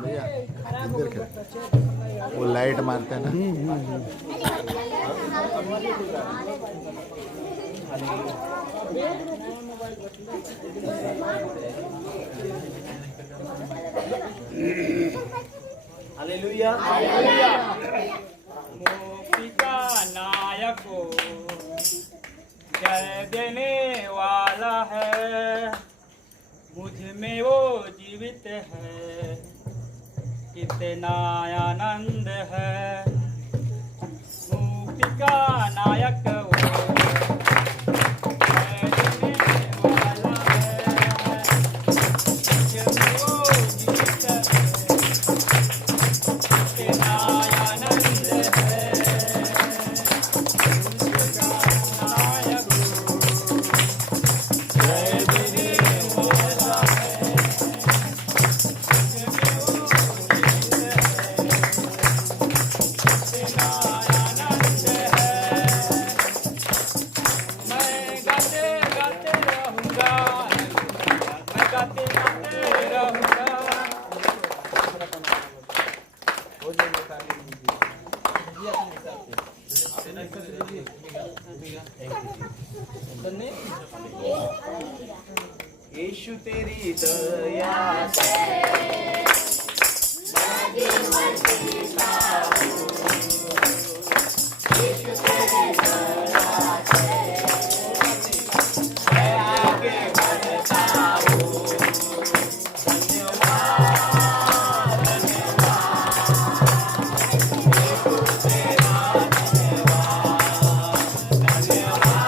भैया इधर क्या वो लाइट मारते हैं ना। हालेलुया गोपिका नायक जय देने वाला है, मुझ में वो जीवित है, कितना आनंद है। गोपिका नायक यीशु तेरी दया से मैं जीवन जीता हूँ। यीशु तेरी दया से मैं आगे बढ़ता हूँ। धन्यवाद धन्यवाद यीशु तेरा धन्यवाद धन्यवाद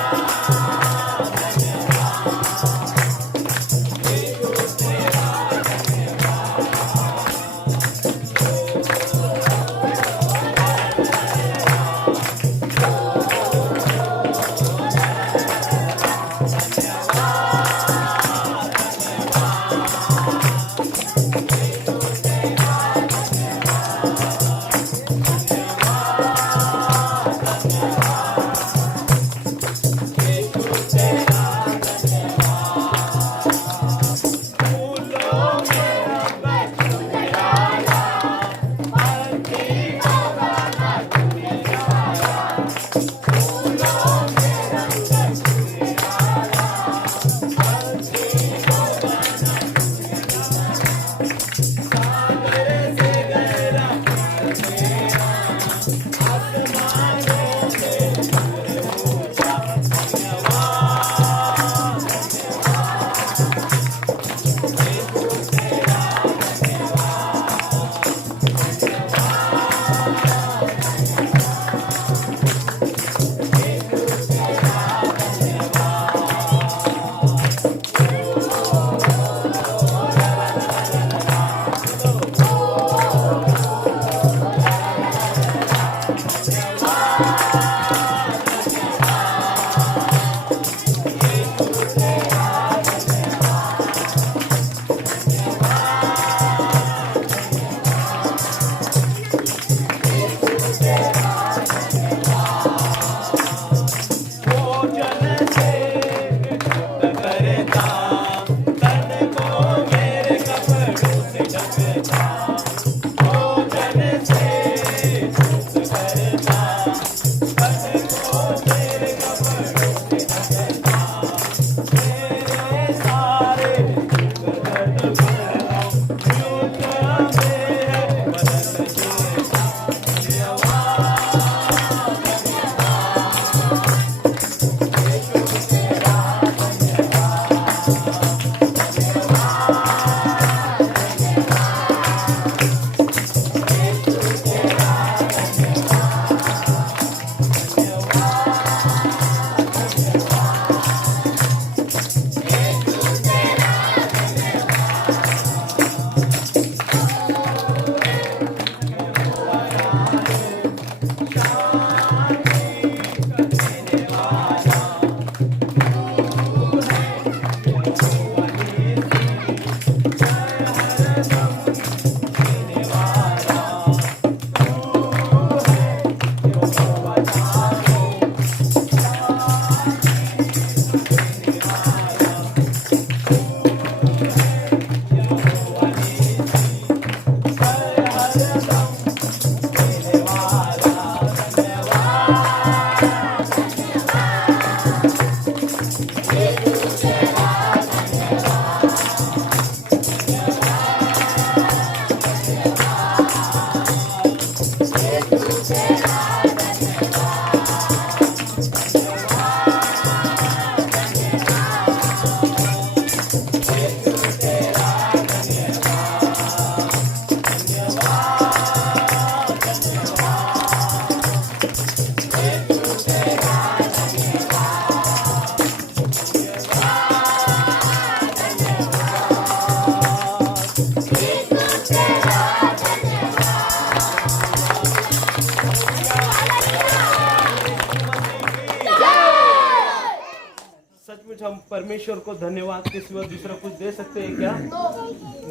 सचमुच हम परमेश्वर को धन्यवाद के सिवा दूसरा कुछ दे सकते हैं क्या?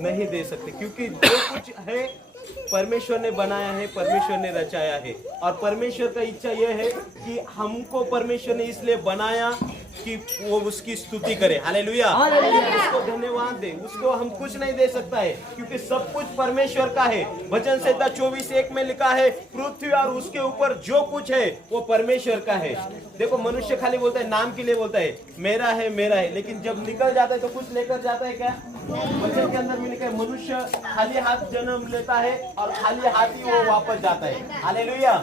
नहीं दे सकते, क्योंकि जो कुछ है परमेश्वर ने बनाया है, परमेश्वर ने रचाया है। और परमेश्वर का इच्छा यह है कि हमको परमेश्वर ने इसलिए बनाया कि वो उसकी स्तुति करे। हालेलुया, उसको धन्यवाद दे। उसको हम कुछ नहीं दे सकता है, क्योंकि सब कुछ परमेश्वर का है। वचन संहिता 24:1 में लिखा है, पृथ्वी और उसके ऊपर जो कुछ है वो परमेश्वर का है। देखो, मनुष्य खाली बोलता है, नाम के लिए बोलता है मेरा है मेरा है, लेकिन जब निकल जाता है तो कुछ लेकर जाता है क्या? वचन के अंदर में लिखा है, मनुष्य खाली हाथ जन्म लेता है और खाली हाथ ही वो वापस जाता है। हालेलुया,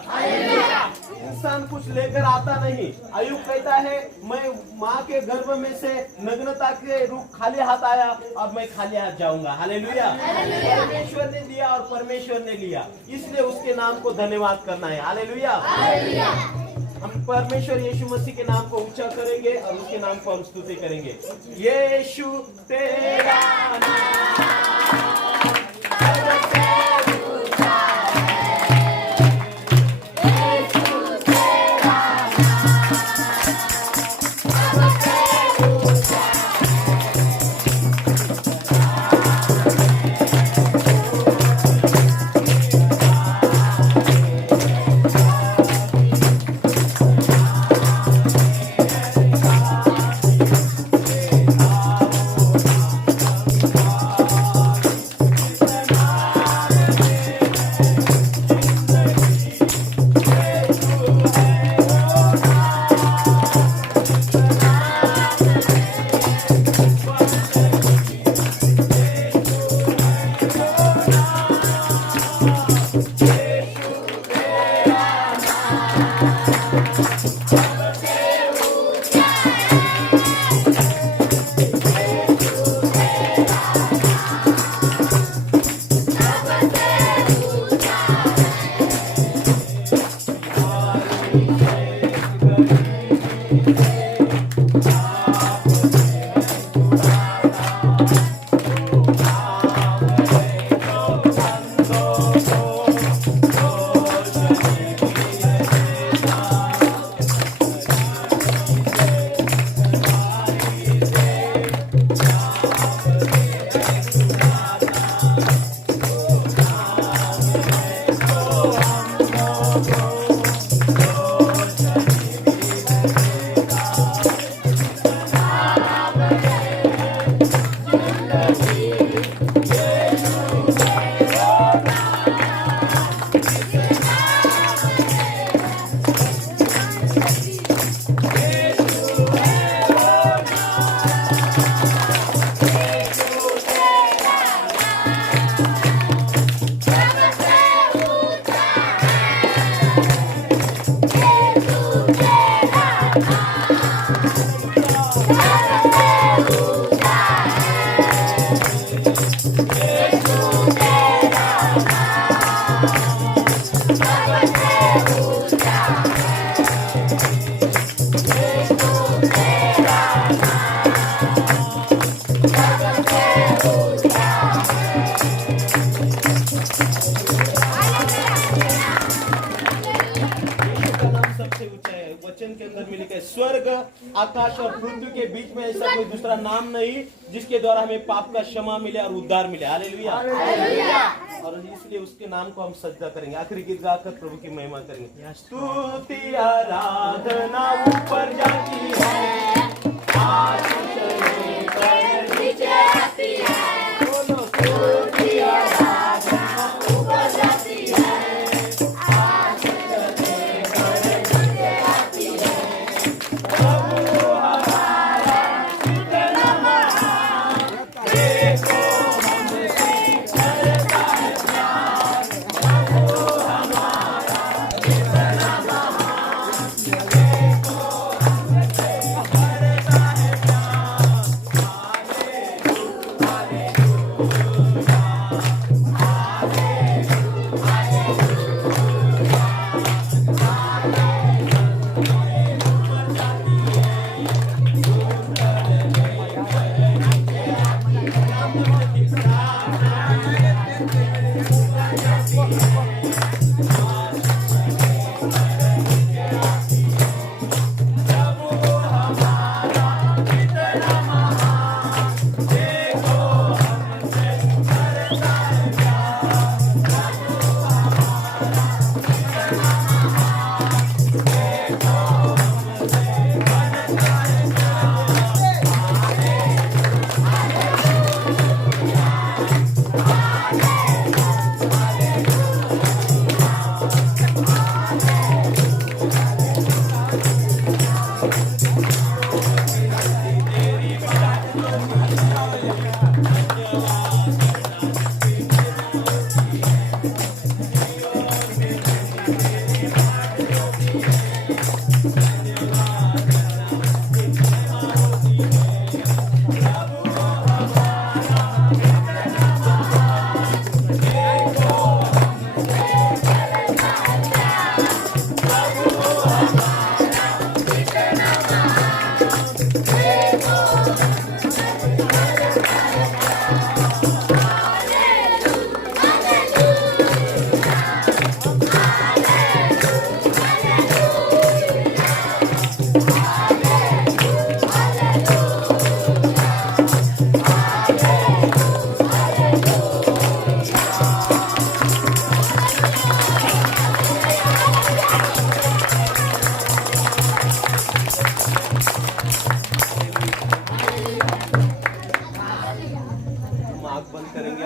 इंसान कुछ लेकर आता नहीं। अय्यूब कहता है, मैं माँ के गर्भ में से नग्नता के रूप खाली हाथ आया और मैं खाली हाथ जाऊंगा। हालेलुया, परमेश्वर ने दिया और परमेश्वर ने लिया, इसलिए उसके नाम को धन्यवाद करना है। हालेलुया, हम परमेश्वर यीशु मसीह के नाम को ऊंचा करेंगे और उसके नाम को हम स्तुति करेंगे। यीशु तेरा स्वर्ग आकाश और पृथ्वी के बीच में ऐसा कोई दूसरा नाम नहीं जिसके द्वारा हमें पाप का क्षमा मिले और उद्धार मिले। हालेलुया, और इसलिए उसके नाम को हम सजदा करेंगे। आखिरी गीत गाकर प्रभु की महिमा करेंगे। स्तुति आराधना ऊपर जाती है, आशीष लेकर नीचे आती है। बोलो, स्तुति आराधना ऊपर जाती है, आशीष लेकर नीचे आती है। प्रभु हमारा कितना महान, देखो हमसे करता है प्यार। प्रभु हमारा कितना महान, देखो हमसे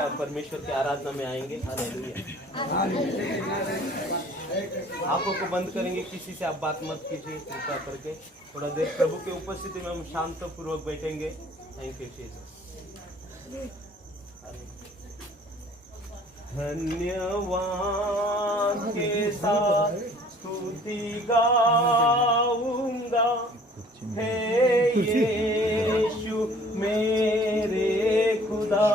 और परमेश्वर की आराधना में आएंगे। हालेलुया। आंखों को बंद करेंगे, किसी से आप बात मत कीजिए, कृपा करके थोड़ा देर प्रभु के उपस्थिति में हम शांत पूर्वक बैठेंगे। Thank you Jesus. धन्यवाद के साथ स्तुति गाऊंगा, हे यीशु मेरे खुदा।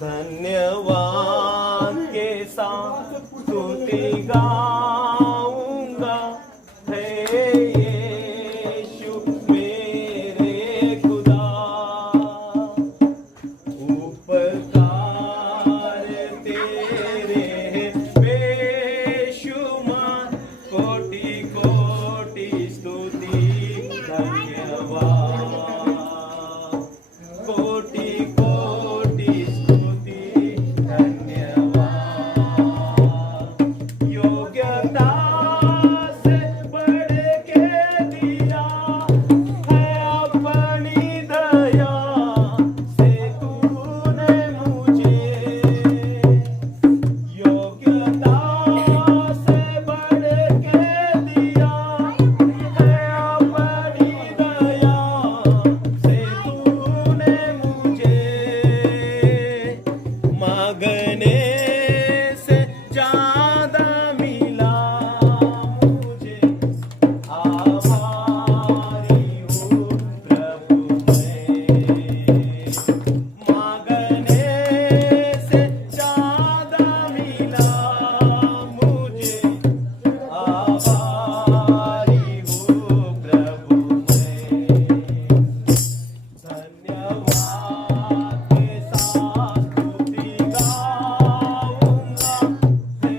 धन्यवाद के साथ स्तुति गाऊंगा, हे यीशु मेरे खुदा। उपकार तेरे बेशुमार, कोटि कोटि स्तुति धन्यवाद। कोटि कोटि स्तुति धन्यवाद। योग्यता से बढ़ के दिया है अपनी दया से तूने मुझे। योग्यता से बढ़ के दिया है अपनी दया से तूने मुझे। मांगने से ज्यादा मिला मुझे, आभारी हूँ प्रभु मैं। मांगने से ज्यादा मिला मुझे, आभारी हूँ प्रभु मैं। धन्यवाद के साथ स्तुति गाऊंगा, हे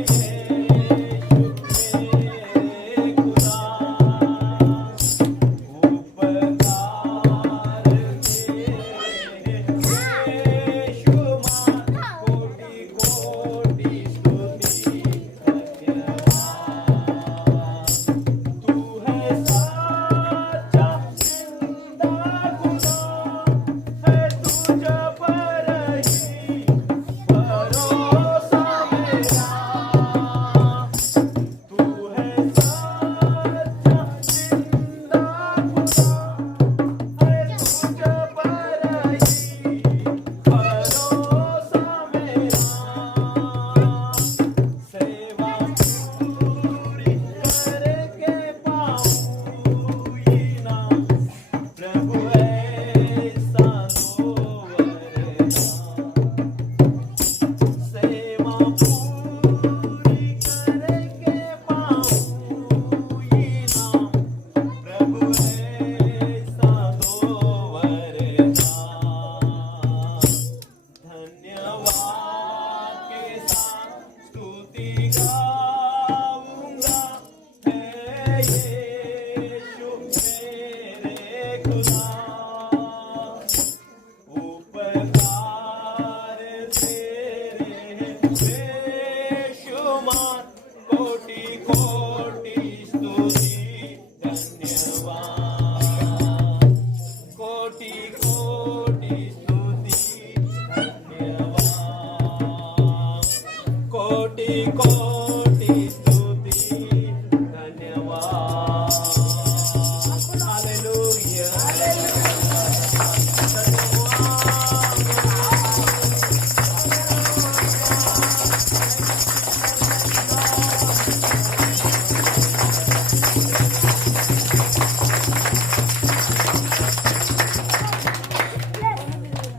यीशु मेरे खुदा। उपकार तेरे बेशुमार, कोटि कोटि स्तुति धन्यवाद। तू है सच्चा जिंदा खुदा, है तुझ पर ही भरोसा मेरा। तू है सच्चा जिंदा खुदा, है तुझ पर ही भरोसा मेरा। सेवा पूरी करके पाऊँ ये ना, प्रभु ऐसा दो वरदान। सेवा पूरी करके पाऊँ ये ना, प्रभु ऐसा दो वरदान। धन्यवाद के साथ स्तुति गाऊंगा, हे यीशु मेरे खुदा। उपकार तेरे बेशुमार, कोटि कोटि स्तुति धन्यवाद। कोटि कोटि स्तुति धन्यवाद। कोटि कोटि स्तुति धन्यवाद। हालेलुया।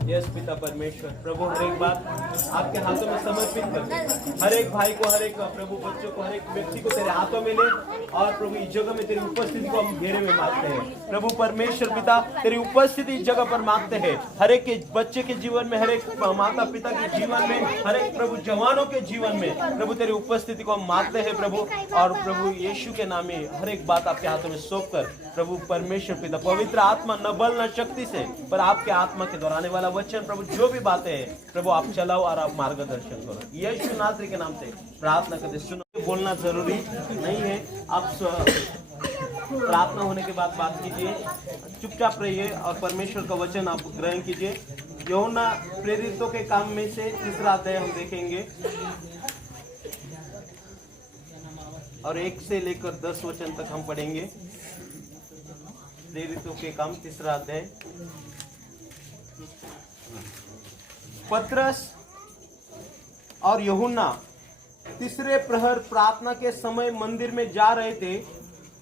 यस पिता परमेश्वर, प्रभु हर एक बात आपके हाथों में समर्पित करते हैं। हर एक भाई को, हर एक प्रभु बच्चों को, हर एक व्यक्ति को तेरे हाथों में ले, और प्रभु इस जगह में तेरी उपस्थिति को हम घेरे में मांगते हैं। प्रभु परमेश्वर पिता, तेरी उपस्थिति इस जगह पर मांगते हैं। हर एक के बच्चे के जीवन में, हर एक माता पिता के जीवन में, हर एक प्रभु जवानों के जीवन में प्रभु तेरी उपस्थिति को हम मांगते हैं प्रभु। और प्रभु यीशु के नाम में हर एक बात आपके हाथों में सौंप कर प्रभु परमेश्वर पिता, पवित्र आत्मा न बल न शक्ति से, पर आपके आत्मा के द्वारा आने वाला वचन प्रभु, जो भी बातें हैं प्रभु आप चलाओ और आप मार्गदर्शन करो। यीशु नासरी के नाम से प्रार्थना करते। सुनो, बोलना जरूरी नहीं है, आप प्रार्थना होने के बाद बात कीजिए, चुपचाप रहिए और परमेश्वर का वचन आप ग्रहण कीजिए। यूहन्ना प्रेरितों के काम में से तीसरा अध्याय हम देखेंगे और 1 से लेकर 10 वचन तक हम पढ़ेंगे। प्रेरितों के काम तीसरा अध्याय। पतरस और यूहन्ना तीसरे प्रहर प्रार्थना के समय मंदिर में जा रहे थे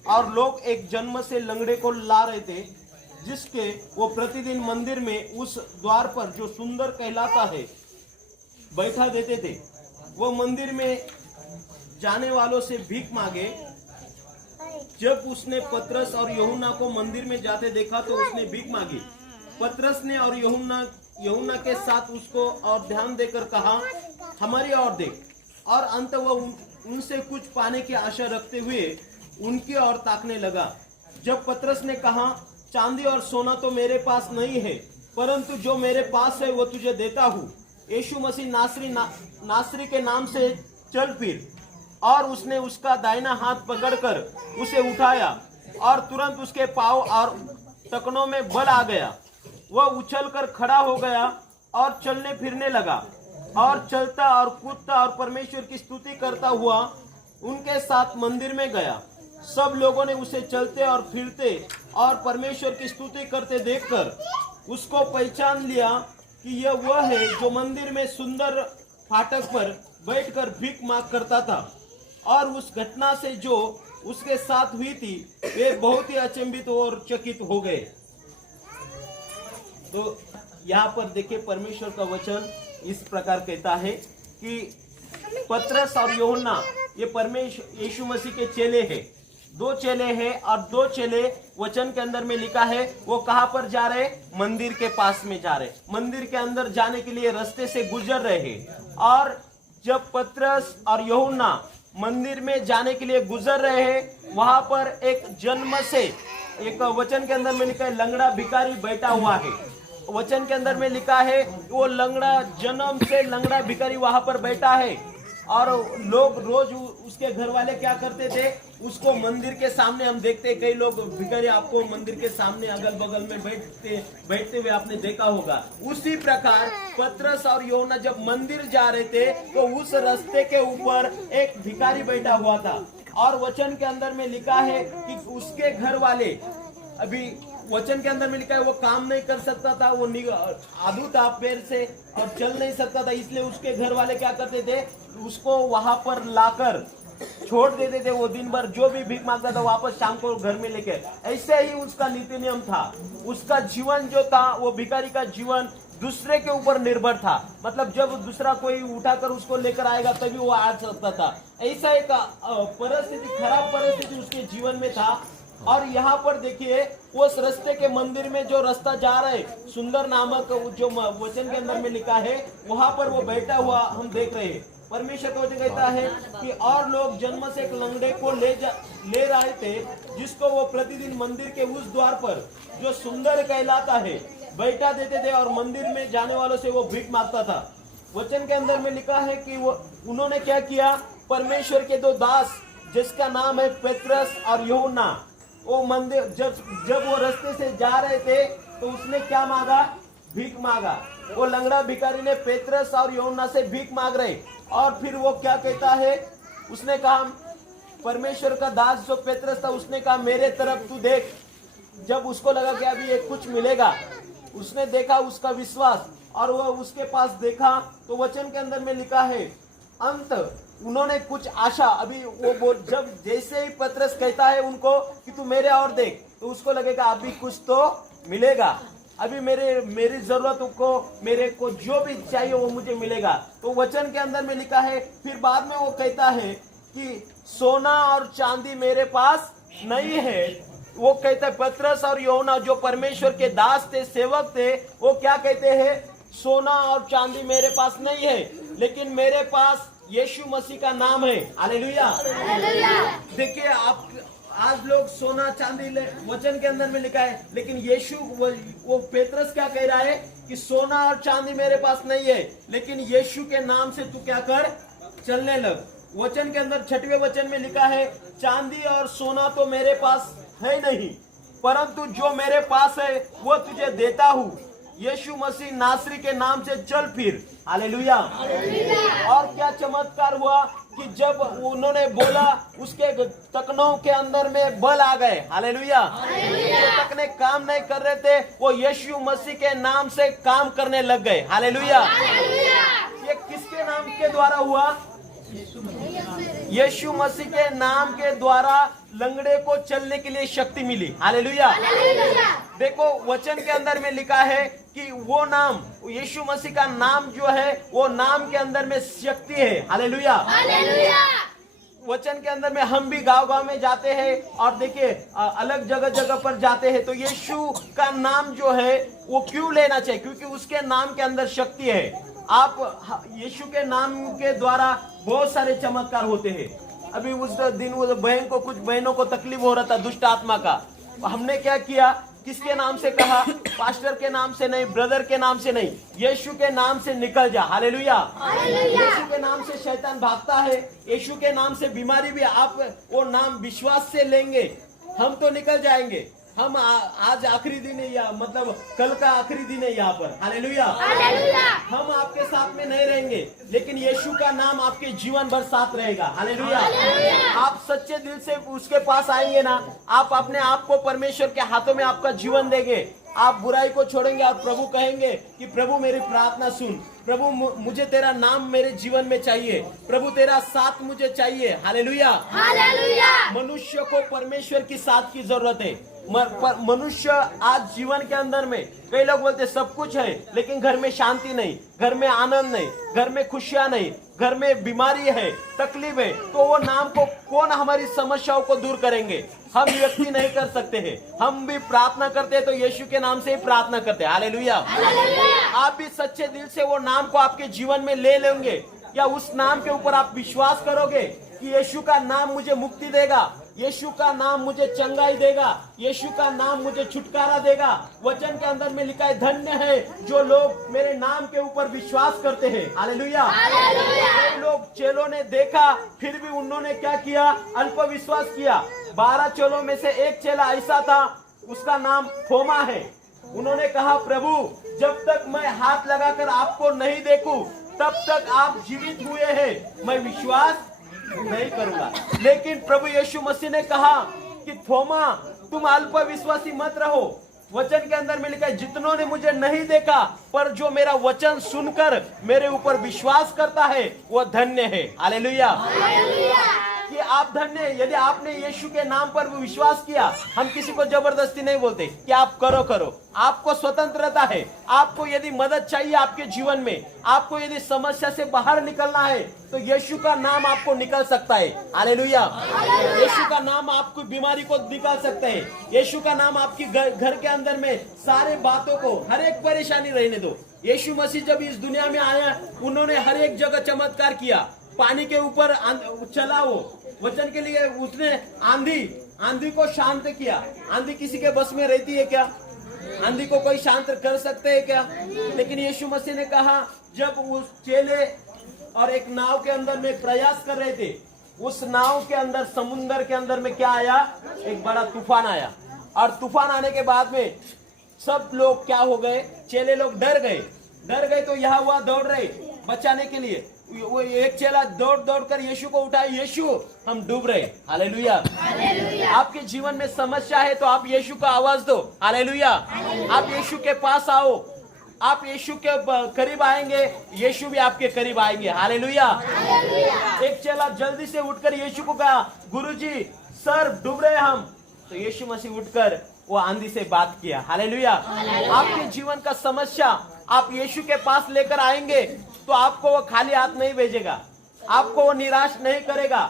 और लोग एक जन्म से लंगड़े को ला रहे थे, जिसके वो प्रतिदिन मंदिर में उस द्वार पर जो सुंदर कहलाता है बैठा देते थे। वो मंदिर में जाने वालों से भीख मांगे। जब उसने पतरस और यूहन्ना को मंदिर में जाते देखा तो उसने भीख मांगी। पतरस ने और यूहन्ना के साथ उसको और ध्यान देकर कहा, हमारी ओर देख। और अंत वह उनसे कुछ पाने की आशा रखते हुए उनकी ओर ताकने लगा। जब पतरस ने कहा, चांदी और सोना तो मेरे पास नहीं है, परंतु जो मेरे पास है वो तुझे देता हूँ। यीशु मसीह नासरी के नाम से चल फिर। और उसने उसका दाहिना हाथ पकड़कर उसे उठाया और तुरंत उसके पांव और टखनों में बल आ गया। वह उछलकर खड़ा हो गया और चलने फिरने लगा और चलता और कूदता और परमेश्वर की स्तुति करता हुआ उनके साथ मंदिर में गया। सब लोगों ने उसे चलते और फिरते और परमेश्वर की स्तुति करते देखकर उसको पहचान लिया कि यह वह है जो मंदिर में सुंदर फाटक पर बैठकर भीख मांग करता था। और उस घटना से जो उसके साथ हुई थी वे बहुत ही अचंभित और चकित हो गए। तो यहाँ पर देखिए परमेश्वर का वचन इस प्रकार कहता है कि पतरस और यूहन्ना ये परमेश्वर यीशु मसीह के चेले हैं। 2 चेले हैं और 2 चेले वचन के अंदर में लिखा है वो कहां पर जा रहे? मंदिर के पास में जा रहे। मंदिर के अंदर जाने के लिए रास्ते से गुजर रहे हैं। और जब पतरस और यूहन्ना मंदिर में जाने के लिए गुजर रहे हैं, वहां पर एक जन्म से एक वचन के अंदर में लिखा है लंगड़ा भिखारी बैठा हुआ है। वचन के अंदर में लिखा है वो लंगड़ा जन्म से लंगड़ा भिखारी वहां पर बैठा है। और लोग रोज उसके घर वाले क्या करते थे, उसको मंदिर के सामने हम देखते कई लोग भिखारी आपको मंदिर के सामने अगल बगल में बैठते हुए आपने देखा होगा। उसी प्रकार पतरस और यूहन्ना जब मंदिर जा रहे थे तो उस रास्ते के ऊपर एक भिखारी बैठा हुआ था। और वचन के अंदर में लिखा है कि उसके घर वाले, अभी वचन के अंदर में लिखा है वो काम नहीं कर सकता था, वो आधू था पैर से और चल नहीं सकता था, इसलिए उसके घर वाले क्या करते थे, उसको वहां पर लाकर छोड़ देते थे। वो दिन भर जो भी भीख मांगता था वापस शाम को घर में लेके, ऐसे ही उसका नीति नियम था। उसका जीवन जो था वो भिखारी का जीवन दूसरे के ऊपर निर्भर था। मतलब जब दूसरा कोई उठाकर उसको लेकर आएगा तभी वो आ सकता था। ऐसा एक परिस्थिति, खराब परिस्थिति उसके जीवन में था। और यहाँ पर देखिए उस रास्ते के मंदिर में जो रास्ता जा रहा है सुंदर नामक जो वचन के अंदर में लिखा है वहां पर वो बैठा हुआ हम देख रहे हैं। परमेश्वर का वचन कहता है कि और लोग जन्म से एक लंगड़े को ले रहे थे, जिसको वो प्रतिदिन मंदिर के उस द्वार पर जो सुंदर कहलाता है बैठा देते थे और मंदिर में जाने वालों से वो भीख मांगता था। वचन के अंदर में लिखा है कि वो उन्होंने क्या किया, परमेश्वर के 2 दास जिसका नाम है पतरस और यूहन्ना, वो मंदिर जब वो रास्ते से जा रहे थे तो उसने क्या मांगा, भीख मांगा। वो लंगड़ा भिखारी ने पतरस और यूहन्ना से भीख मांग रहे। और फिर वो क्या कहता है, उसने कहा, परमेश्वर का दास जो पतरस था उसने कहा मेरे तरफ तू देख। जब उसको लगा कि अभी ये कुछ मिलेगा, उसने देखा उसका विश्वास और वो उसके पास देखा तो वचन के अंदर में लिखा है अंत उन्होंने कुछ आशा, अभी वो जब जैसे ही पतरस कहता है उनको कि तू मेरे और देख, तो उसको लगेगा अभी कुछ तो मिलेगा, अभी मेरी जरूरत को, मेरे को जो भी चाहिए वो मुझे मिलेगा। तो वचन के अंदर में लिखा है फिर बाद में वो कहता है कि सोना और चांदी मेरे पास नहीं है। वो कहता है पतरस और यूहन्ना जो परमेश्वर के दास थे, सेवक थे, वो क्या कहते हैं, सोना और चांदी मेरे पास नहीं है, लेकिन मेरे पास यीशु मसीह का नाम है। हालेलुया। देखिए आप आज लोग सोना चांदी वचन के अंदर में लिखा है, लेकिन यीशु वो पतरस क्या कह रहा है कि सोना और चांदी मेरे पास नहीं है, लेकिन यीशु के नाम से तू क्या कर, चलने लग। वचन के अंदर 6वें वचन में लिखा है चांदी और सोना तो मेरे पास है नहीं, परंतु जो मेरे पास है वो तुझे देता हूँ। यीशु मसीह नासरी के नाम से चल फिर। हालेलुया। और क्या चमत्कार हुआ कि जब उन्होंने बोला उसके टखनों के अंदर में बल आ गए। हालेलुया। जो टखने काम नहीं कर रहे थे वो यीशु मसीह के नाम से काम करने लग गए। हालेलुया। ये किसके नाम के द्वारा हुआ? यीशु मसीह के नाम के द्वारा लंगड़े को चलने के लिए शक्ति मिली। हालेलुया। देखो वचन के अंदर में लिखा है कि वो नाम, यीशु मसीह का नाम जो है वो नाम के अंदर में शक्ति है। हालेलुया। वचन के अंदर में हम भी गांव गांव में जाते हैं और देखिए अलग जगह जगह पर जाते हैं तो यीशु का नाम जो है वो क्यों लेना चाहिए? क्योंकि उसके नाम के अंदर शक्ति है। आप यीशु के नाम के द्वारा बहुत सारे चमत्कार होते हैं। अभी उस दिन वो बहन को, कुछ बहनों को तकलीफ हो रहा था दुष्ट आत्मा का। हमने क्या किया? किसके नाम से कहा? पास्टर के नाम से नहीं, ब्रदर के नाम से नहीं, यीशु के नाम से निकल जा। हालेलुया। यीशु के नाम से शैतान भागता है। यीशु के नाम से बीमारी भी आप वो नाम विश्वास से लेंगे, हम तो निकल जाएंगे। हम आज आखिरी दिन है, या मतलब कल का आखिरी दिन है यहाँ पर। हालेलुया। हम आपके साथ में नहीं रहेंगे लेकिन यीशु का नाम आपके जीवन भर साथ रहेगा। हालेलुया। आप सच्चे दिल से उसके पास आएंगे ना, आप अपने आप को परमेश्वर के हाथों में आपका जीवन देंगे। आप बुराई को छोड़ेंगे और प्रभु कहेंगे कि प्रभु मेरी प्रार्थना सुन, प्रभु मुझे तेरा नाम मेरे जीवन में चाहिए, प्रभु तेरा साथ मुझे चाहिए। हालेलुया। मनुष्य को परमेश्वर की साथ की जरूरत है। मनुष्य आज जीवन के अंदर में, कई लोग बोलते सब कुछ है लेकिन घर में शांति नहीं, घर में आनंद नहीं, घर में खुशियां नहीं, घर में बीमारी है, तकलीफ है, तो वो नाम को कौन हमारी समस्याओं को दूर करेंगे? हम व्यक्ति नहीं कर सकते हैं। हम भी प्रार्थना करते हैं तो यीशु के नाम से ही प्रार्थना करते हैं। हालेलुया। आप भी सच्चे दिल से वो नाम को आपके जीवन में ले लेंगे, या उस नाम के ऊपर आप विश्वास करोगे कि यीशु का नाम मुझे मुक्ति देगा, यीशु का नाम मुझे चंगाई देगा, यीशु का नाम मुझे छुटकारा देगा। वचन के अंदर में लिखा है धन्य है जो लोग मेरे नाम के ऊपर विश्वास करते हैं। हालेलुया। कई लोग चेलों ने देखा फिर भी उन्होंने क्या किया? अल्प विश्वास किया। 12 चेलों में से एक चेला ऐसा था, उसका नाम थोमा है। उन्होंने कहा प्रभु जब तक मैं हाथ लगाकर आपको नहीं देखूं तब तक आप जीवित हुए हैं मैं विश्वास नहीं करूंगा। लेकिन प्रभु यीशु मसीह ने कहा कि थोमा तुम अल्प विश्वासी मत रहो। वचन के अंदर में लिखा है जितनों ने मुझे नहीं देखा पर जो मेरा वचन सुनकर मेरे ऊपर विश्वास करता है वो धन्य है। हालेलुया। कि आप धन्य है यदि आपने यीशु के नाम पर विश्वास किया। हम किसी को जबरदस्ती नहीं बोलते कि आप करो, आपको स्वतंत्रता है। आपको यदि मदद चाहिए आपके जीवन में, आपको यदि समस्या से बाहर निकलना है तो यीशु का नाम आपको निकल सकता है। हालेलुया। यीशु का नाम आपको बीमारी को निकाल सकता है। यीशु का नाम आपकी घर के अंदर में सारे बातों को, हर एक परेशानी रहने दो। यीशु मसीह जब इस दुनिया में आया उन्होंने हर एक जगह चमत्कार किया। पानी के ऊपर चला वो, वचन के लिए उसने आंधी को शांत किया। आंधी किसी के बस में रहती है क्या? आंधी को कोई शांत कर सकते है क्या? लेकिन यीशु मसीह ने कहा जब उस चेले और एक नाव के अंदर में प्रयास कर रहे थे, उस नाव के अंदर समुद्र के अंदर में क्या आया? एक बड़ा तूफान आया। और तूफान आने के बाद में सब लोग क्या हो गए? चेले लोग डर गए तो यहाँ वहाँ दौड़ रहे बचाने के लिए। वो एक चेला दौड़ कर यीशु को उठाए, यीशु हम डूब रहे। हालेलुया। आपके जीवन में समस्या है तो आप यीशु का आवाज दो। हालेलुया। आप यीशु के पास आओ, आप यीशु के करीब आएंगे, यीशु भी आपके करीब आएंगे। हालेलुया। एक चेला जल्दी से उठकर यीशु को कहा गुरुजी सर डूब रहे हम। तो यीशु मसीह उठकर वो आंधी से बात किया। हालेलुया। आपके जीवन का समस्या आप यीशु के पास लेकर आएंगे तो आपको वो खाली हाथ नहीं भेजेगा, आपको वो निराश नहीं करेगा।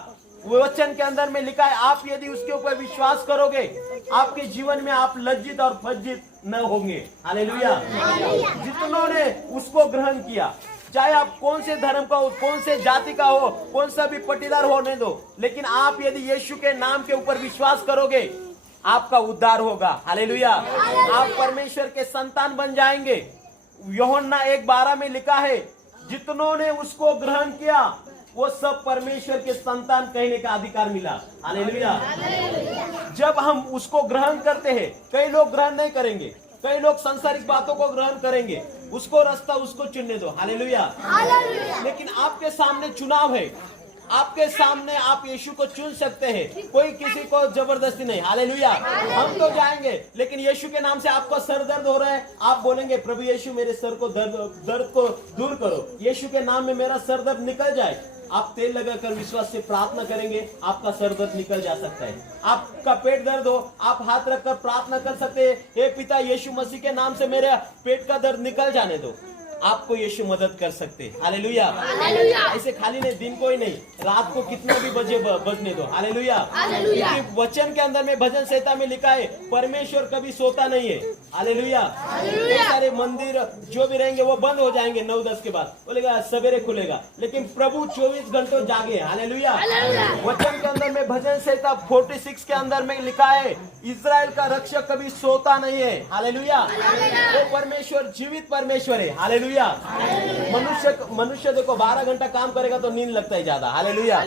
वचन के अंदर में लिखा है आप यदि उसके ऊपर विश्वास करोगे आपके जीवन में आप लज्जित और फज्जित न होंगे। हालेलुया। जितनों ने उसको ग्रहण किया, चाहे आप कौन से धर्म का हो, कौन से जाति का हो, कौन सा भी पटीदार होने दो, लेकिन आप यदि यीशु के नाम के ऊपर विश्वास करोगे आपका उद्धार होगा। हालेलुया। आप परमेश्वर के संतान बन जाएंगे। यूहन्ना 1:12 में लिखा है जितनों ने उसको ग्रहण किया वो सब परमेश्वर के संतान कहने का अधिकार मिला। हालेलुया। जब हम उसको ग्रहण करते हैं, कई लोग ग्रहण नहीं करेंगे, कई लोग सांसारिक बातों को ग्रहण करेंगे, उसको रास्ता उसको चुनने दो। हालेलुया। लेकिन आपके सामने चुनाव है, आपके सामने आप यीशु को चुन सकते हैं, कोई किसी को जबरदस्ती नहीं। हालेलुया। हम तो जाएंगे, लेकिन यीशु के नाम से आपका सर दर्द हो रहा है, आप बोलेंगे प्रभु यीशु मेरे सर को दर्द को दूर करो, यीशु के नाम में मेरा सर दर्द निकल जाए। आप तेल लगाकर विश्वास से प्रार्थना करेंगे, आपका सर दर्द निकल जा सकता है। आपका पेट दर्द हो, आप हाथ रखकर प्रार्थना कर सकते हैं, हे पिता यीशु मसीह के नाम से मेरे पेट का दर्द निकल जाने दो। आपको यीशु मदद कर सकते हैं। हालेलुया। ऐसे खाली नहीं, दिन को ही नहीं, रात को कितना भी बजने दो। हालेलुया। क्योंकि वचन के अंदर में भजन संहिता में लिखा है परमेश्वर कभी सोता नहीं है। हालेलुया। कई सारे मंदिर जो भी रहेंगे वो बंद हो जाएंगे 9-10 के बाद, बोलेगा सवेरे खुलेगा, लेकिन प्रभु 24 घंटों जागे। हालेलुया। वचन के अंदर में भजन संहिता 46 के अंदर में लिखा है इस्राएल का रक्षक कभी सोता नहीं है। हालेलुया। वो परमेश्वर जीवित परमेश्वर है। हालेलुया। मनुष्य देखो 12 घंटा काम करेगा तो नींद लगता है ज्यादा। हालेलुया।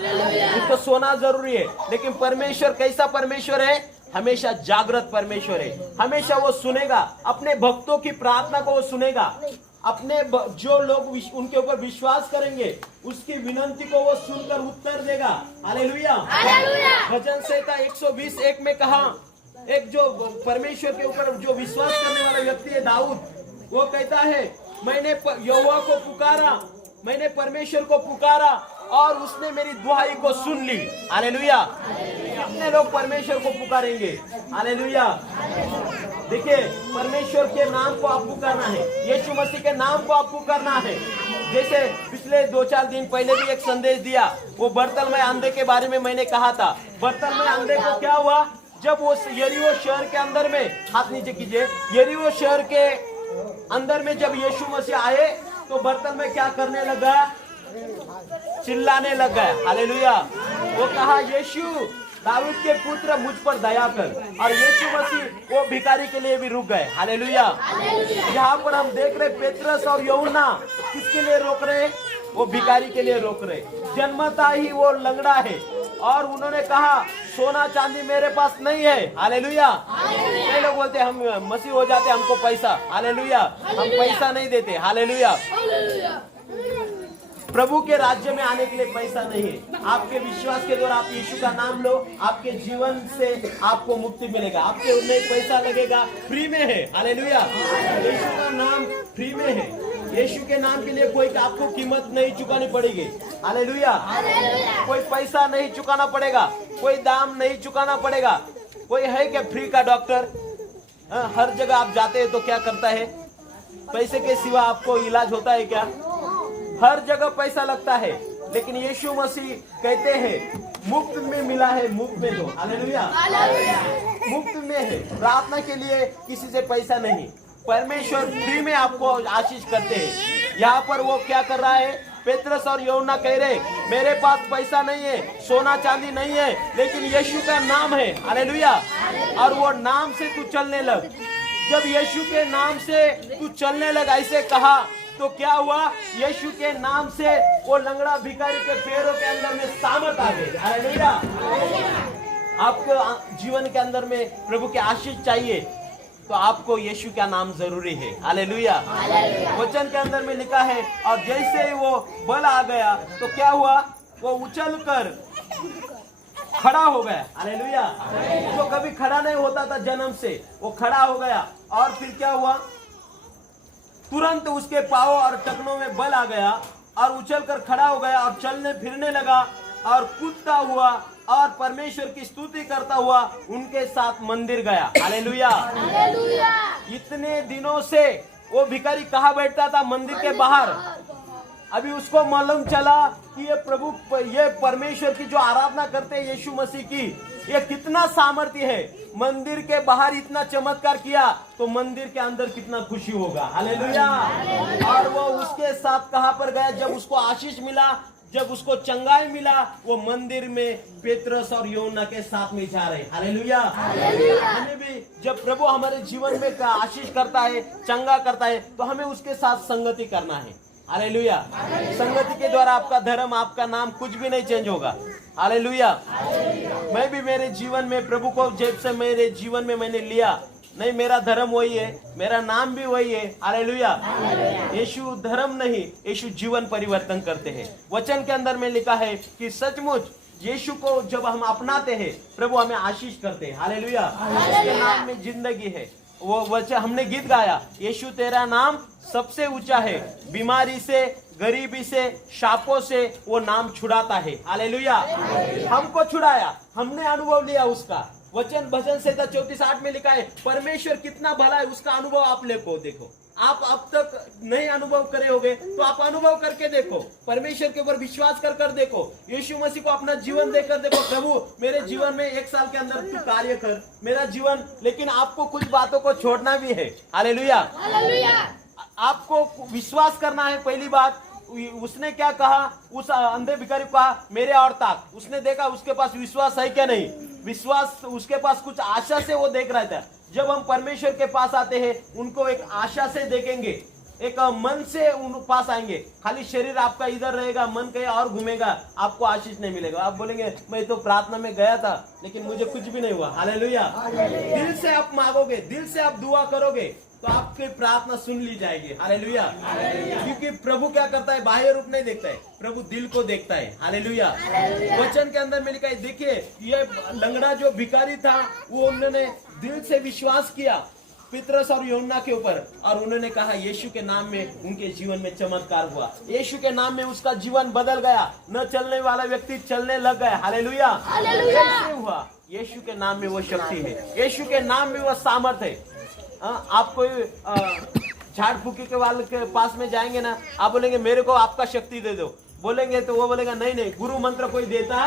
उसको सोना जरूरी है, लेकिन परमेश्वर कैसा परमेश्वर है? हमेशा जागृत परमेश्वर है। हमेशा वो सुनेगा, अपने भक्तों की प्रार्थना को वो सुनेगा, अपने जो लोग उनके ऊपर विश्वास करेंगे उसकी विनंती को वो सुनकर उत्तर देगा। हालेलुया। भजन संहिता 120:1 में कहा, एक जो परमेश्वर के ऊपर जो विश्वास करने वाला व्यक्ति है दाऊद, वो कहता है मैंने यहोवा को पुकारा, मैंने परमेश्वर को पुकारा और उसने मेरी दुहाई को सुन ली। हालेलुया। कितने लोग परमेश्वर को पुकारेंगे? हालेलुया। देखिए, परमेश्वर के नाम को आप पुकारना है, यीशु मसीह के नाम को आप पुकारना है। जैसे पिछले 2-4 दिन पहले भी एक संदेश दिया, वो बर्तलमय अंधे के बारे में मैंने कहा था। बर्तलमय अंधे को क्या हुआ? जब वो यरीहो शहर के अंदर में, हाथ नीचे कीजिए, यरीहो शहर के अंदर में जब यीशु मसीह आए तो बर्तन में क्या करने लगा? चिल्लाने लगा। हालेलुया। वो कहा यीशु दाऊद के पुत्र मुझ पर दया कर, और यीशु मसीह वो भिखारी के लिए भी रुक गए। हालेलुया। यहाँ पर हम देख रहे पेत्रस और यूहन्ना किसके लिए रोक रहे? वो भिखारी के लिए रोक रहे। जन्मता ही वो लंगड़ा है और उन्होंने कहा सोना चांदी मेरे पास नहीं है। हालेलुया। कई लोग बोलते हम मसीह हो जाते हमको पैसा। हालेलुया। हम पैसा नहीं देते। हालेलुया। प्रभु के राज्य में आने के लिए पैसा नहीं है। आपके विश्वास के द्वारा आप यीशु का नाम लो, आपके जीवन से आपको मुक्ति मिलेगा। आपके उन्हें पैसा लगेगा, फ्री में है। हालेलुया। यीशु का नाम फ्री में है। यीशु के नाम के लिए कोई आपको कीमत नहीं चुकानी पड़ेगी। हालेलुया। कोई पैसा नहीं चुकाना पड़ेगा, कोई दाम नहीं चुकाना पड़ेगा। कोई है क्या फ्री का डॉक्टर? हर जगह आप जाते हैं तो क्या करता है? पैसे के सिवा आपको इलाज होता है क्या? हर जगह पैसा लगता है, लेकिन यीशु मसीह कहते हैं मुफ्त में मिला है, मुफ्त में दो। हालेलुया। मुफ्त में है। प्रार्थना के लिए किसी से पैसा नहीं, परमेश्वर फ्री में आपको आशीष करते हैं। यहाँ पर वो क्या कर रहा है? पेत्रस और यूहन्ना कह रहे मेरे पास पैसा नहीं है, सोना चांदी नहीं है, लेकिन यीशु का नाम है। हालेलुया। और वो नाम से तू चलने लग। जब यीशु के नाम से तू चलने लग ऐसे कहा तो क्या हुआ? यीशु के नाम से वो लंगड़ा भिखारी के पैरों के अंदर में सामर्थ आ गई। हालेलुया। आपको जीवन के अंदर में प्रभु के आशीष चाहिए तो आपको यीशु का नाम जरूरी है। हालेलुया। वचन के अंदर में लिखा है और जैसे ही वो बल आ गया तो क्या हुआ? वो उछल कर खड़ा हो गया। हालेलुया। जो कभी खड़ा नहीं होता था जन्म से, वो खड़ा हो गया। और फिर क्या हुआ? तुरंत उसके पांव और टखनों में बल आ गया और उछल कर खड़ा हो गया और चलने फिरने लगा और कूदता हुआ और परमेश्वर की स्तुति करता हुआ उनके साथ मंदिर गया। हालेलुया। इतने दिनों से वो भिखारी कहाँ बैठता था? मंदिर के बाहर। अभी उसको मालूम चला कि ये प्रभु, ये परमेश्वर की जो आराधना करते हैं यीशु मसीह की, ये कितना सामर्थ्य है। मंदिर के बाहर इतना चमत्कार किया तो मंदिर के अंदर कितना खुशी होगा। हालेलुया। और वो उसके साथ कहाँ पर गया? जब उसको आशीष मिला, जब उसको चंगाई मिला, वो मंदिर में पेत्रस और यूहन्ना के साथ में जा रहे। हालेलुया। हमें भी जब प्रभु हमारे जीवन में आशीष करता है, चंगा करता है, तो हमें उसके साथ संगति करना है। हालेलुया। संगति के द्वारा आपका धर्म, आपका नाम कुछ भी नहीं चेंज होगा। हालेलुया। मैं भी मेरे जीवन में प्रभु को जब से मेरे जीवन में मैंने लिया, नहीं, मेरा धर्म वही है, मेरा नाम भी वही है। हालेलुया। यीशु धर्म नहीं, यीशु जीवन परिवर्तन करते हैं। वचन के अंदर में लिखा है कि सचमुच यीशु को जब हम अपनाते हैं, प्रभु हमें आशीष करते हैं। हालेलुया। उसके नाम में जिंदगी है। वो वचन हमने गीत गाया, यीशु तेरा नाम सबसे ऊंचा है, बीमारी से, गरीबी से, शापों से वो नाम छुड़ाता है। हालेलुया। हमको छुड़ाया, हमने अनुभव लिया उसका। वचन भजन से 34:8 में लिखा है, परमेश्वर कितना भला है उसका अनुभव आप ले को देखो। आप अब तक नहीं अनुभव करे होगे तो आप अनुभव करके देखो, परमेश्वर के ऊपर विश्वास कर कर देखो, यीशु मसीह को अपना जीवन देकर देखो। प्रभु मेरे जीवन में 1 साल के अंदर तू कार्य कर, मेरा जीवन। लेकिन आपको कुछ बातों को छोड़ना भी है। हालेलुया। आपको विश्वास करना है। पहली बात, उसने क्या कहा, उस अंधे भिखारी को कहा मेरे और ताक। उसने देखा उसके पास विश्वास है क्या नहीं, विश्वास उसके पास कुछ आशा से वो देख रहा था। जब हम परमेश्वर के पास आते हैं, उनको एक आशा से देखेंगे, एक मन से उन पास आएंगे। खाली शरीर आपका इधर रहेगा, मन कहीं और घूमेगा, आपको आशीष नहीं मिलेगा। आप बोलेंगे मैं तो प्रार्थना में गया था लेकिन मुझे कुछ भी नहीं हुआ। हालेलुया। दिल से आप मांगोगे, दिल से आप दुआ करोगे तो आपकी प्रार्थना सुन ली जाएगी। हालेलुया। क्योंकि प्रभु क्या करता है, बाह्य रूप नहीं देखता है, प्रभु दिल को देखता है। हालेलुया। वचन के अंदर में लिखा है, देखिए ये लंगड़ा जो भिखारी था, वो उन्होंने दिल से विश्वास किया पतरस और यूहन्ना के ऊपर, और उन्होंने कहा यीशु के नाम में उनके जीवन में चमत्कार हुआ। यीशु के नाम में उसका जीवन बदल गया। न चलने वाला व्यक्ति चलने लग गया। हालेलुया। कैसे हुआ? यीशु के नाम में वो शक्ति है, यीशु के नाम में वो सामर्थ है। आप कोई झाड़ फूकी के वाले के पास में जाएंगे ना, आप बोलेंगे मेरे को आपका शक्ति दे दो, बोलेंगे तो वो बोलेगा नहीं नहीं, गुरु मंत्र कोई देता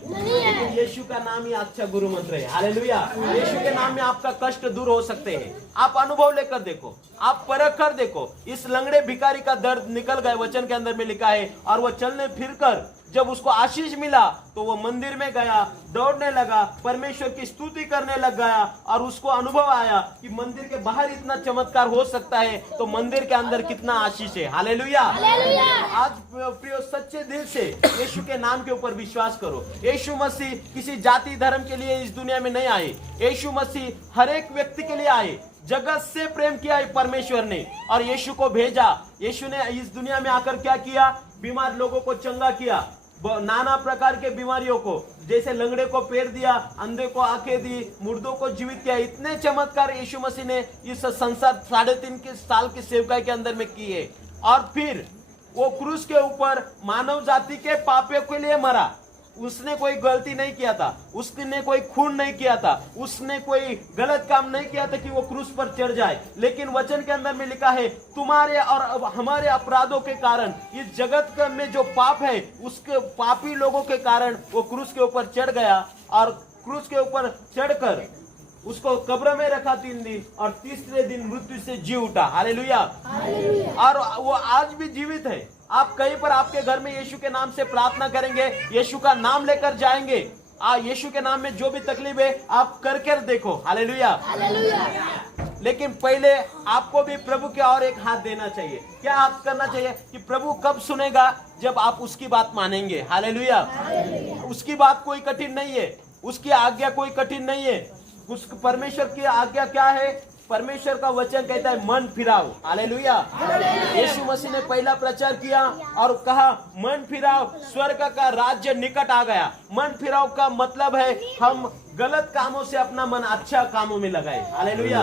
लेकिन यीशु का नाम ही अच्छा गुरु मंत्र है। हालेलुया। यीशु के नाम में आपका कष्ट दूर हो सकते हैं। आप अनुभव लेकर देखो, आप परख कर देखो। इस लंगड़े भिखारी का दर्द निकल गया, वचन के अंदर में लिखा है। और वो चलने फिरकर जब उसको आशीष मिला तो वो मंदिर में गया, दौड़ने लगा, परमेश्वर की स्तुति करने लग गया, और उसको अनुभव आया कि मंदिर के बाहर इतना चमत्कार हो सकता है तो मंदिर के अंदर कितना आशीष है। हालेलुया। आज प्रियो सच्चे दिल से यीशु के नाम के ऊपर विश्वास करो। यीशु मसीह किसी जाति धर्म के लिए इस दुनिया में नहीं आए, यीशु मसीह हर एक व्यक्ति के लिए आए। जगत से प्रेम किया परमेश्वर ने और यीशु को भेजा। यीशु ने इस दुनिया में आकर क्या किया, बीमार लोगों को चंगा किया, नाना प्रकार के बीमारियों को, जैसे लंगड़े को पैर दिया, अंधे को आंखें दी, मुर्दों को जीवित किया। इतने चमत्कार यीशु मसीह ने इस संसार 3.5 साल की सेवकाई के अंदर में किए। और फिर वो क्रूस के ऊपर मानव जाति के पापों के लिए मरा। उसने कोई गलती नहीं किया था, उसने कोई खून नहीं किया था, उसने कोई गलत काम नहीं किया था कि वो क्रूस पर चढ़ जाए। लेकिन वचन के अंदर में लिखा है, तुम्हारे और हमारे अपराधों के कारण, इस जगत में जो पाप है उसके पापी लोगों के कारण वो क्रूस के ऊपर चढ़ गया। और क्रूस के ऊपर चढ़कर उसको कब्र में रखा 3 दिन और तीसरे दिन मृत्यु से जी उठा। हालेलुया। और वो आज भी जीवित है। आप कहीं पर आपके घर में यीशु के नाम से प्रार्थना करेंगे, यीशु का नाम लेकर जाएंगे, यीशु के नाम में जो भी तकलीफ है आप करके देखो। हालेलुया। लेकिन पहले आपको भी प्रभु के और एक हाथ देना चाहिए। क्या हाथ करना चाहिए कि प्रभु कब सुनेगा, जब आप उसकी बात मानेंगे। हालेलुया। उसकी बात कोई कठिन नहीं है, उसकी आज्ञा कोई कठिन नहीं है। उस परमेश्वर की आज्ञा क्या है? परमेश्वर का वचन कहता है मन फिराओ। हालेलुया। यीशु मसीह ने पहला प्रचार किया और कहा मन फिराओ, स्वर्ग का राज्य निकट आ गया। मन फिराओ का मतलब है हम गलत कामों से अपना मन अच्छा कामों में लगाए। हालेलुया।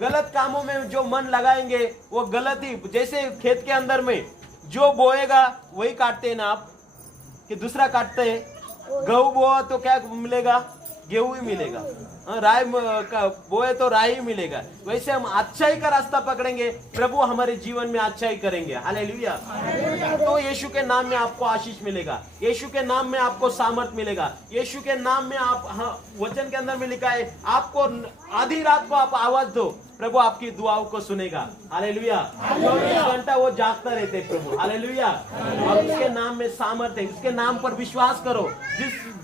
गलत कामों में जो मन लगाएंगे वो गलत ही, जैसे खेत के अंदर में जो बोएगा वही काटते हैं ना आप, कि दूसरा काटते हैं। गेहूं बोआ तो क्या मिलेगा? गेहूं ही मिलेगा। राय का बोए तो राय ही मिलेगा। वैसे हम अच्छाई का रास्ता पकड़ेंगे, प्रभु हमारे जीवन में अच्छाई करेंगे। हालेलुया। तो यीशु के नाम में आपको आशीष मिलेगा, यीशु के नाम में आपको सामर्थ मिलेगा, यीशु के नाम में आप वचन के अंदर में लिखा है आपको आधी रात को आप आवाज दो, प्रभु आपकी दुआओं को सुनेगा। हालेलुया। 24 घंटा वो जागता रहते प्रभु। हालेलुया। और उसके नाम में सामर्थ है, उसके नाम पर विश्वास करो।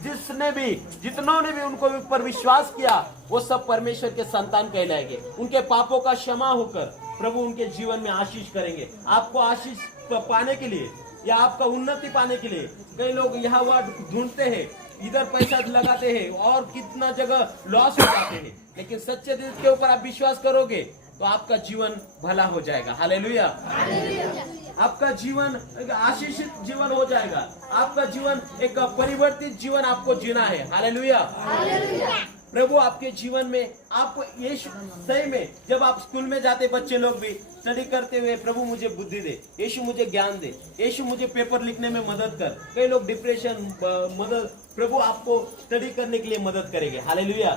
जितनों ने भी उनको ऊपर विश्वास किया वो सब परमेश्वर के संतान कहलाएंगे। उनके पापों का क्षमा होकर प्रभु उनके जीवन में आशीष करेंगे। आपको आशीष पाने के लिए या आपका उन्नति पाने के लिए कई लोग यह वर्ड ढूंढते हैं इधर पैसा लगाते हैं और कितना जगह लॉस हो जाते हैं, लेकिन सच्चे दिल के ऊपर आप विश्वास करोगे तो आपका जीवन भला हो जाएगा। हालेलुया। आपका जीवन एक आशीषित जीवन हो जाएगा। आपका जीवन एक परिवर्तित जीवन आपको जीना है। हालेलुया। प्रभु आपके जीवन में आपको यीशु सही में, जब आप स्कूल में जाते बच्चे लोग भी स्टडी करते हुए, प्रभु मुझे बुद्धि दे, यीशु मुझे ज्ञान दे, यीशु मुझे पेपर लिखने में मदद कर। कई लोग डिप्रेशन मदद, प्रभु आपको स्टडी करने के लिए मदद करेंगे। हालेलुया।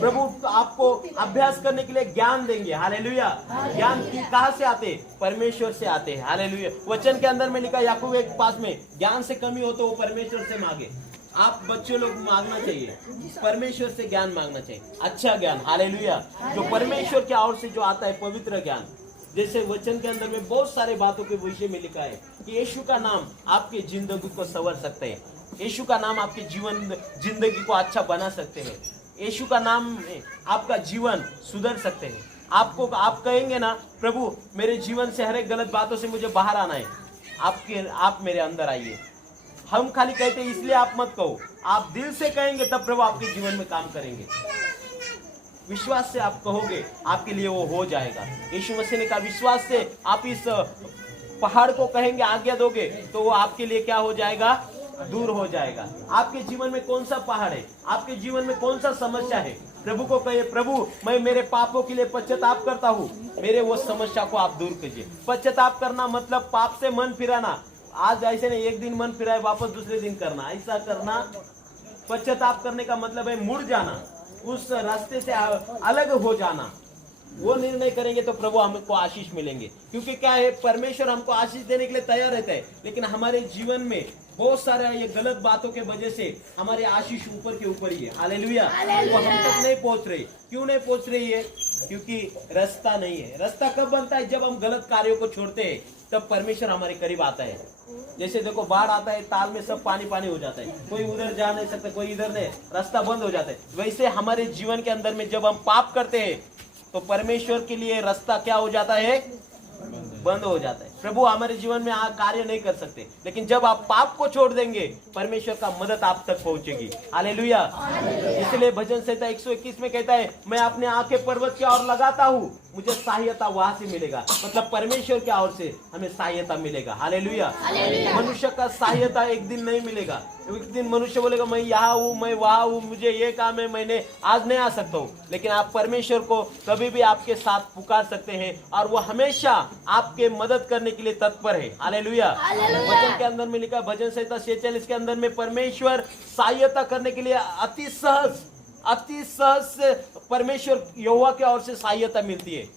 प्रभु आपको अभ्यास करने के लिए ज्ञान देंगे। हालेलुया। ज्ञान कहाँ से आते? परमेश्वर से आते हैं। हालेलुया। वचन के अंदर में लिखा याकूब 1:5 में, ज्ञान से कमी हो तो वो परमेश्वर से मांगे। आप बच्चों लोग मांगना चाहिए, परमेश्वर से ज्ञान मांगना चाहिए, अच्छा ज्ञान। हालेलुया। जो परमेश्वर की ओर से जो आता है, पवित्र ज्ञान। जैसे वचन के अंदर में बहुत सारे बातों के विषय में लिखा है कि यीशु का नाम आपके जिंदगी को संवर सकते हैं, यीशु का नाम आपके जिंदगी को अच्छा बना सकते हैं, यीशु का नाम आपका जीवन सुधर सकते हैं। आप कहेंगे ना, प्रभु मेरे जीवन से हर एक गलत बातों से मुझे बाहर आना है, आप मेरे अंदर आइए। हम खाली कहते हैं इसलिए आप मत कहो, आप दिल से कहेंगे तब प्रभु आपके जीवन में काम करेंगे। विश्वास से आप कहोगे, आपके लिए वो हो जाएगा। यीशु मसीह ने कहा विश्वास से आप इस पहाड़ को कहेंगे आज्ञा दोगे तो वो आपके लिए क्या हो जाएगा? दूर हो जाएगा। आपके जीवन में कौन सा पहाड़ है? आपके जीवन में कौन सा समस्या है? प्रभु को कहिए, प्रभु मैं मेरे पापों के लिए पश्चाताप करता हूँ, मेरे वो समस्या को आप दूर कीजिए। पश्चाताप करना मतलब पाप से मन फिराना। आज ऐसे नहीं एक दिन मन फिराए वापस दूसरे दिन करना, ऐसा करना। पश्चाताप करने का मतलब है मुड़ जाना, उस रास्ते से अलग हो जाना। वो निर्णय करेंगे तो प्रभु हमको आशीष मिलेंगे। क्योंकि क्या है, परमेश्वर हमको आशीष देने के लिए तैयार रहता है, लेकिन हमारे जीवन में बहुत सारे ये गलत बातों के वजह से हमारे आशीष ऊपर के ऊपर ही है। हालेलुया। वो हम तक नहीं पहुंच रही। क्यों नहीं पहुंच रही है? क्योंकि रास्ता नहीं है। रास्ता कब बनता है? जब हम गलत कार्यों को छोड़ते हैं, तब परमेश्वर हमारे करीब आता है। जैसे देखो बाढ़ आता है, ताल में सब पानी पानी हो जाता है, कोई उधर जा नहीं सकता, कोई इधर नहीं, रास्ता बंद हो जाता है। वैसे हमारे जीवन के अंदर में जब हम पाप करते हैं तो परमेश्वर के लिए रास्ता क्या हो जाता है? बंद हो जाता है। प्रभु हमारे जीवन में कार्य नहीं कर सकते, लेकिन जब आप पाप को छोड़ देंगे परमेश्वर का मदद आप तक पहुंचेगी। हालेलुया। इसलिए भजन संहिता 121 में कहता है, मैं अपने आंखें पर्वत की ओर लगाता हूँ, मुझे सहायता वहां से मिलेगा। मतलब परमेश्वर की ओर से हमें सहायता मिलेगा। हालेलुया। मनुष्य का सहायता एक दिन नहीं मिलेगा। एक दिन मनुष्य बोलेगा मैं यहाँ हूँ, मैं वहां हूँ, मुझे ये काम है, मैंने आज नहीं आ सकता हूँ। लेकिन आप परमेश्वर को कभी भी आपके साथ पुकार सकते हैं और वो हमेशा आपके मदद करने के लिए तत्पर है। हालेलुया। वचन के अंदर में लिखा, भजन संहिता 46 के अंदर में परमेश्वर सहायता करने के लिए अति सहज से परमेश्वर यहोवा की ओर से सहायता मिलती है।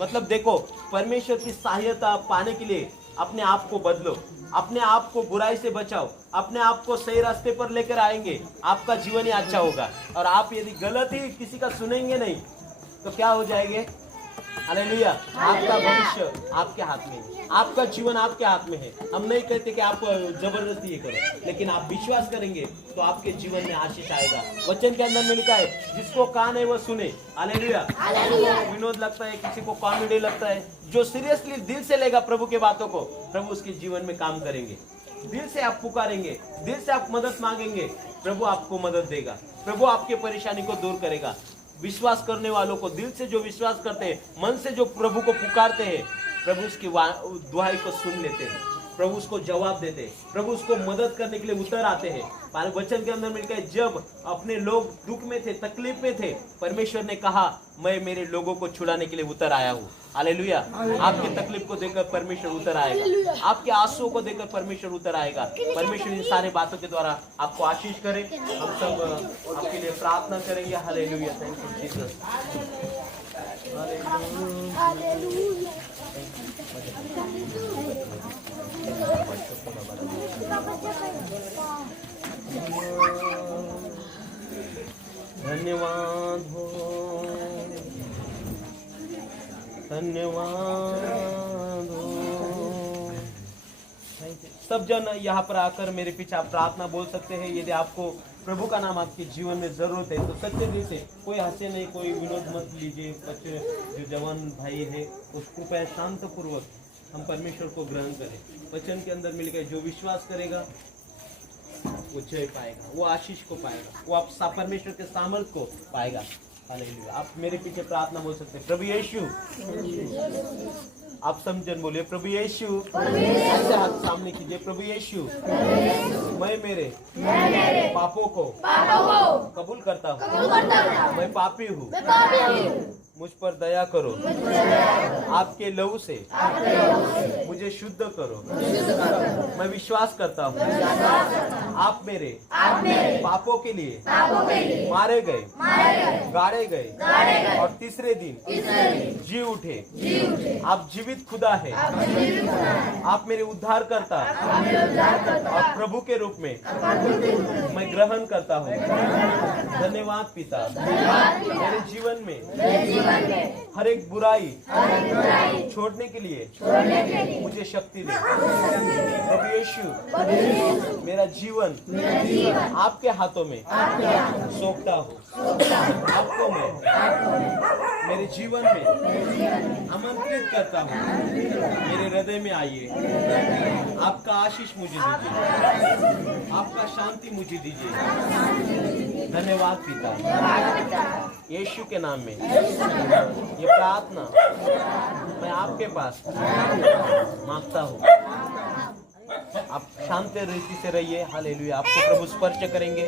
मतलब देखो, परमेश्वर की सहायता पाने के लिए अपने आप को बदलो, अपने आप को बुराई से बचाओ, अपने आप को सही रास्ते पर लेकर आएंगे, आपका जीवन ही अच्छा होगा। और आप यदि गलत ही किसी का सुनेंगे नहीं तो क्या हो जाएंगे? हालेलुया। आपका भविष्य आपके हाथ में है, आपका जीवन आपके हाथ में है। हम नहीं कहते कि आप जबरदस्ती ये करो, लेकिन आप विश्वास करेंगे तो आपके जीवन में आशीष आएगा। वचन के अंदर में लिखा है, जिसको कान है वो सुने। हालेलुया। विनोद लगता है, किसी को कॉमेडी लगता है, जो सीरियसली दिल से लेगा प्रभु के बातों को, प्रभु उसके जीवन में काम करेंगे। दिल से आप पुकारेंगे, दिल से आप मदद मांगेंगे, प्रभु आपको मदद देगा, प्रभु आपके परेशानी को दूर करेगा। विश्वास करने वालों को, दिल से जो विश्वास करते हैं, मन से जो प्रभु को पुकारते हैं, प्रभु उसकी दुआई को सुन लेते हैं, प्रभु उसको जवाब देते हैं, प्रभु उसको मदद करने के लिए उतर आते हैं। वचन के अंदर मिलकर जब अपने लोग दुख में थे, तकलीफ में थे, परमेश्वर ने कहा मैं मेरे लोगों को छुड़ाने के लिए उतर आया हूँ। हालेलुया। आपकी तकलीफ को देखकर परमेश्वर उतर आएगा, आपके आंसुओं को देखकर परमेश्वर उतर आएगा। परमेश्वर इन सारे बातों के द्वारा आपको आशीष करे। हम सब आपके लिए प्रार्थना करेंगे। हालेलुया। Thank you Jesus. धन्यवाद हो, धन्यवाद हो। सब जन यहाँ पर आकर मेरे पीछे आप प्रार्थना बोल सकते हैं। यदि आपको प्रभु का नाम आपके जीवन में जरूरत है तो सच्चे दिल से, कोई हंसे नहीं, कोई विनोद मत लीजिए। बच्चे जो जवान भाई है उसको पे शांत पूर्वक हम परमेश्वर को ग्रहण करें। वचन के अंदर मिल गए, जो विश्वास करेगा वो जय पाएगा, वो आशीष को पाएगा, वो आप परमेश्वर के सामर्थ को पाएगा। हालेलुया। आप मेरे पीछे प्रार्थना बोल सकते हैं, प्रभु यीशु, आप समझन बोलिए, प्रभु यीशु, ऐसे हाथ सामने कीजिए, प्रभु यीशु, मैं मेरे पापों को कबूल करता हूँ, मैं पापी हूँ, मुझ पर दया करो, आपके लहू से मुझे शुद्ध करो, मैं विश्वास करता हूँ आप मेरे पापों के लिए मारे गए, गाड़े गए और तीसरे दिन जी उठे। आप जीवित खुदा है, आप मेरे उद्धार करता और प्रभु के रूप में मैं ग्रहण करता हूँ। धन्यवाद पिता, मेरे जीवन में हर एक बुराई छोड़ने के लिए मुझे शक्ति दे। प्रभु यीशु, मेरा जीवन आपके हाथों में सौंपता हूँ। आपको मैं मेरे जीवन में आमंत्रित करता हूँ, मेरे हृदय में आइए। आपका आशीष मुझे दीजिए, आपका शांति मुझे दीजिए। धन्यवाद पिता, यीशु के नाम में ये प्रार्थना मैं आपके पास मांगता हूँ। आप शांत रीति से रहिए। हालेलुया। आपको प्रभु स्पर्श करेंगे।